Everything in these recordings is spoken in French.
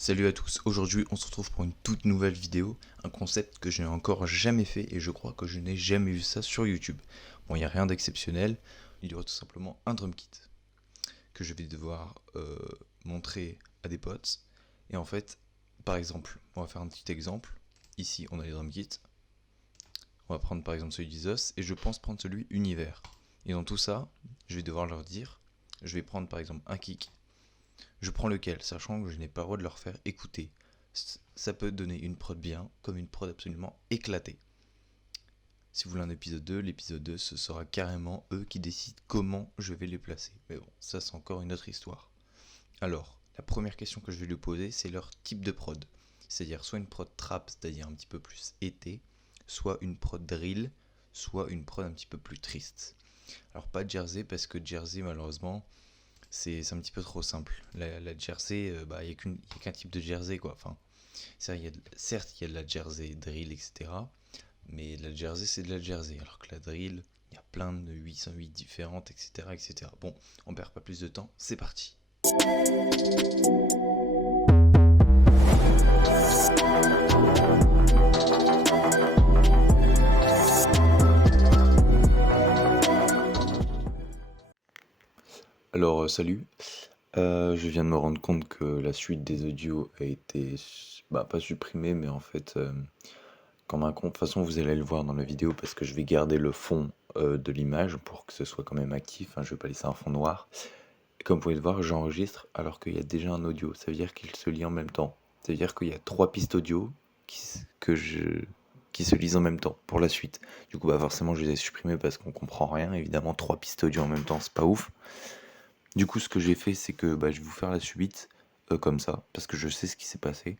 Salut à tous, aujourd'hui on se retrouve pour une toute nouvelle vidéo, un concept que je n'ai encore jamais fait et je crois que je n'ai jamais vu ça sur YouTube. Bon, il n'y a rien d'exceptionnel, il y aura tout simplement un drum kit que je vais devoir montrer à des potes. Et en fait, par exemple, on va faire un petit exemple. Ici on a les drum kits, on va prendre par exemple celui d'Isos et je pense prendre celui Univers. Et dans tout ça, je vais devoir leur dire, je vais prendre par exemple un kick. Je prends lequel, sachant que je n'ai pas le droit de leur faire écouter. Ça peut donner une prod bien, comme une prod absolument éclatée. Si vous voulez un épisode 2, l'épisode 2, ce sera carrément eux qui décident comment je vais les placer. Mais bon, ça c'est encore une autre histoire. Alors, la première question que je vais lui poser, c'est leur type de prod. C'est-à-dire soit une prod trap, c'est-à-dire un petit peu plus été, soit une prod drill, soit une prod un petit peu plus triste. Alors pas Jersey, parce que Jersey malheureusement, c'est un petit peu trop simple. La jersey, il n'y a qu'un type de jersey, quoi. Enfin, certes, il y a de la jersey drill, etc. Mais la jersey, c'est de la jersey. Alors que la drill, il y a plein de 808 différentes, etc., etc. Bon, on perd pas plus de temps, c'est parti. Alors, salut. Je viens de me rendre compte que la suite des audios a été, pas supprimée, mais en fait, comme un compte. De toute façon, vous allez le voir dans la vidéo parce que je vais garder le fond de l'image pour que ce soit quand même actif. Hein, je vais pas laisser un fond noir. Et comme vous pouvez le voir, j'enregistre alors qu'il y a déjà un audio. Ça veut dire qu'il se lit en même temps. Ça veut dire qu'il y a 3 pistes audio qui se lisent en même temps pour la suite. Du coup, forcément, je les ai supprimées parce qu'on comprend rien. Évidemment, 3 pistes audio en même temps, c'est pas ouf. Du coup, ce que j'ai fait, c'est que je vais vous faire la suite comme ça, parce que je sais ce qui s'est passé.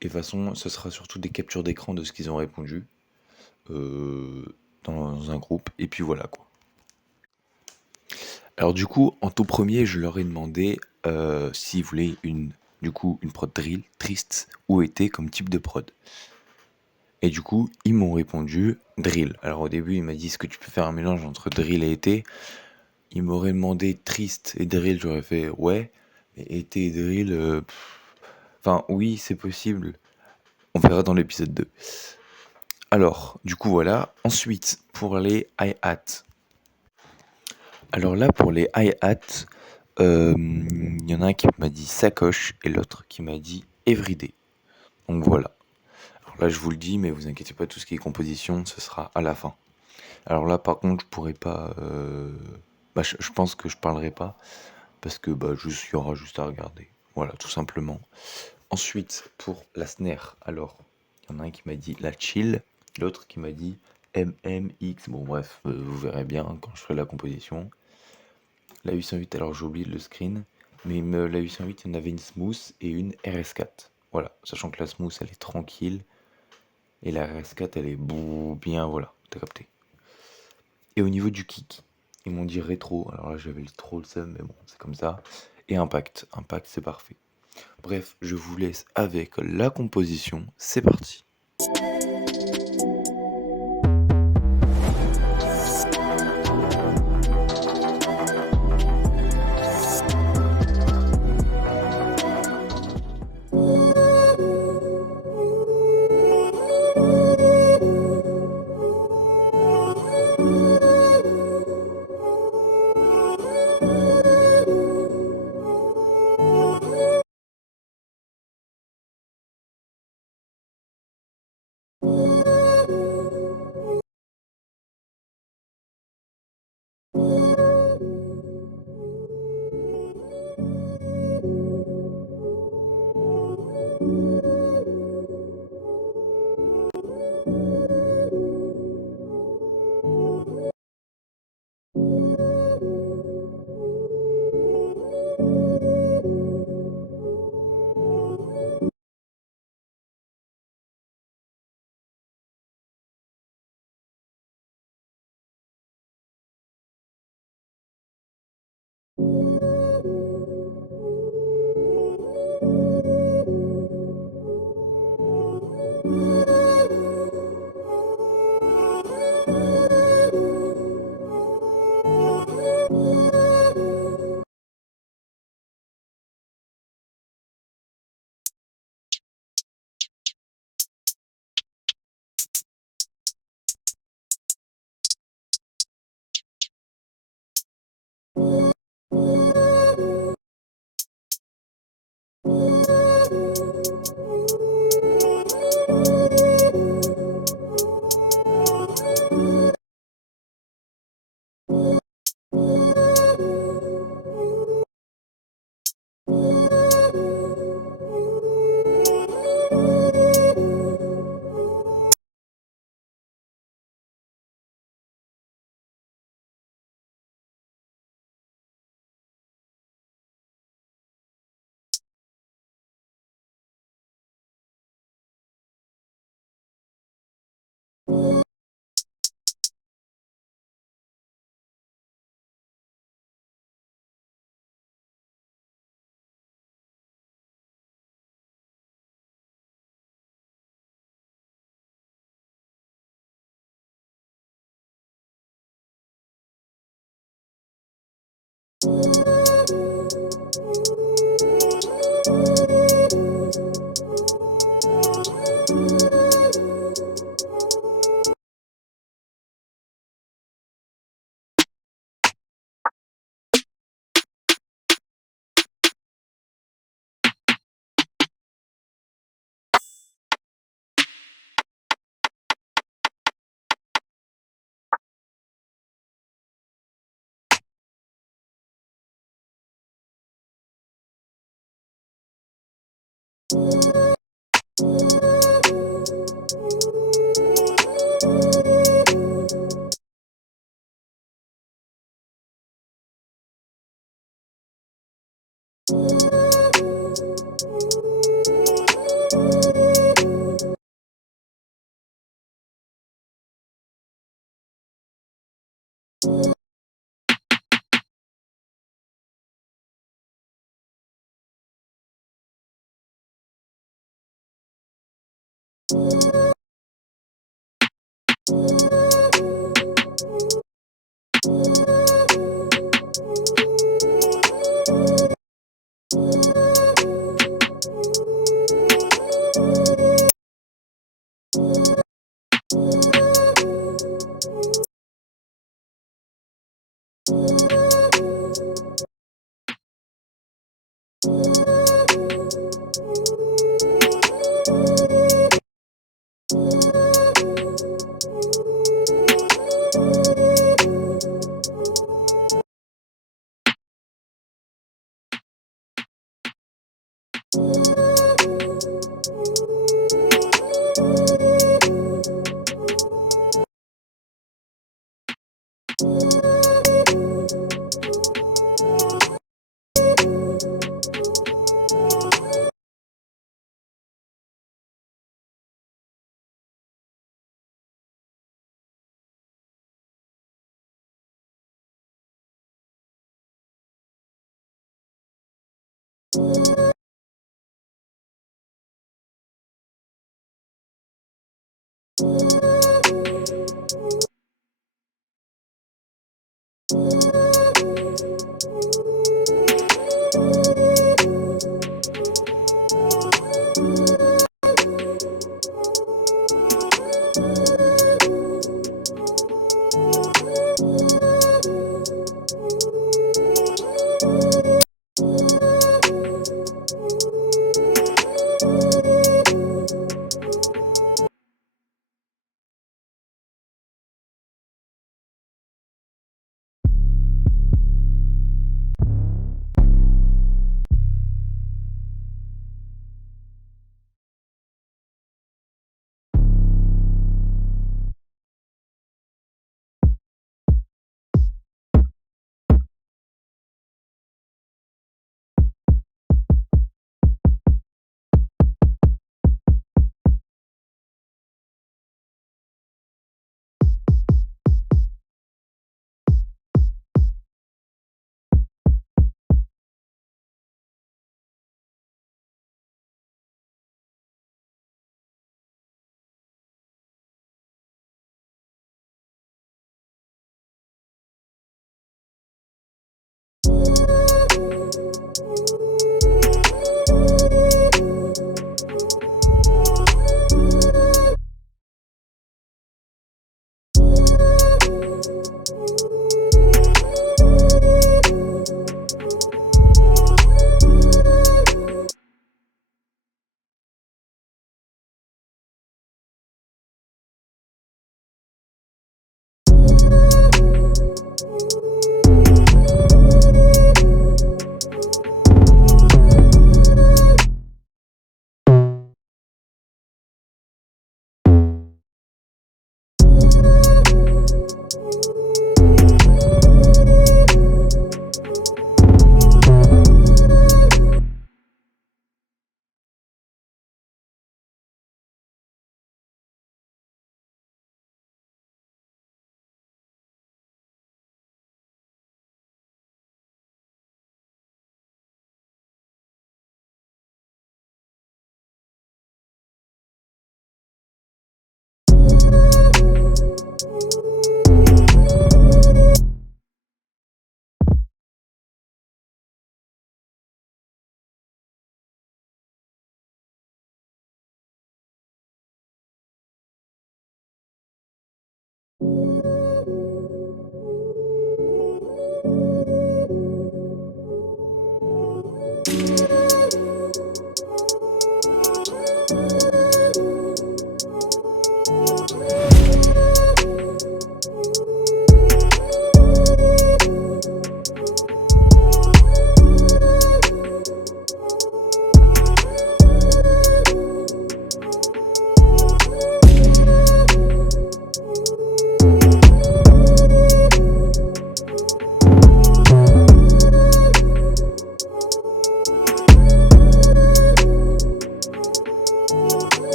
Et de toute façon, ce sera surtout des captures d'écran de ce qu'ils ont répondu dans un groupe. Et puis voilà quoi. Alors du coup, en tout premier, je leur ai demandé s'ils voulaient une prod drill, triste ou été comme type de prod. Et du coup, ils m'ont répondu drill. Alors au début, il m'a dit est-ce que tu peux faire un mélange entre drill et été. Il m'aurait demandé triste et drill, j'aurais fait ouais. Mais été et drill, enfin oui, c'est possible. On verra dans l'épisode 2. Alors, du coup voilà. Ensuite, pour les hi-hats. Alors là, pour les hi-hats, il y en a un qui m'a dit sacoche et l'autre qui m'a dit everyday. Donc voilà. Alors là, je vous le dis, mais vous inquiétez pas, tout ce qui est composition, ce sera à la fin. Alors là, par contre, je pourrais pas. Je pense que je parlerai pas parce que il y aura juste à regarder. Voilà, tout simplement. Ensuite, pour la snare, alors, il y en a un qui m'a dit la chill, l'autre qui m'a dit MMX. Bon, bref, vous verrez bien quand je ferai la composition. La 808, alors j'ai oublié le screen, mais la 808, il y en avait une smooth et une RS4. Voilà, sachant que la smooth, elle est tranquille, et la RS4, elle est bien, voilà, t'as capté. Et au niveau du kick, ils m'ont dit rétro, alors là j'avais trop le seum, mais bon, c'est comme ça. Et impact, c'est parfait. Bref, je vous laisse avec la composition, c'est parti.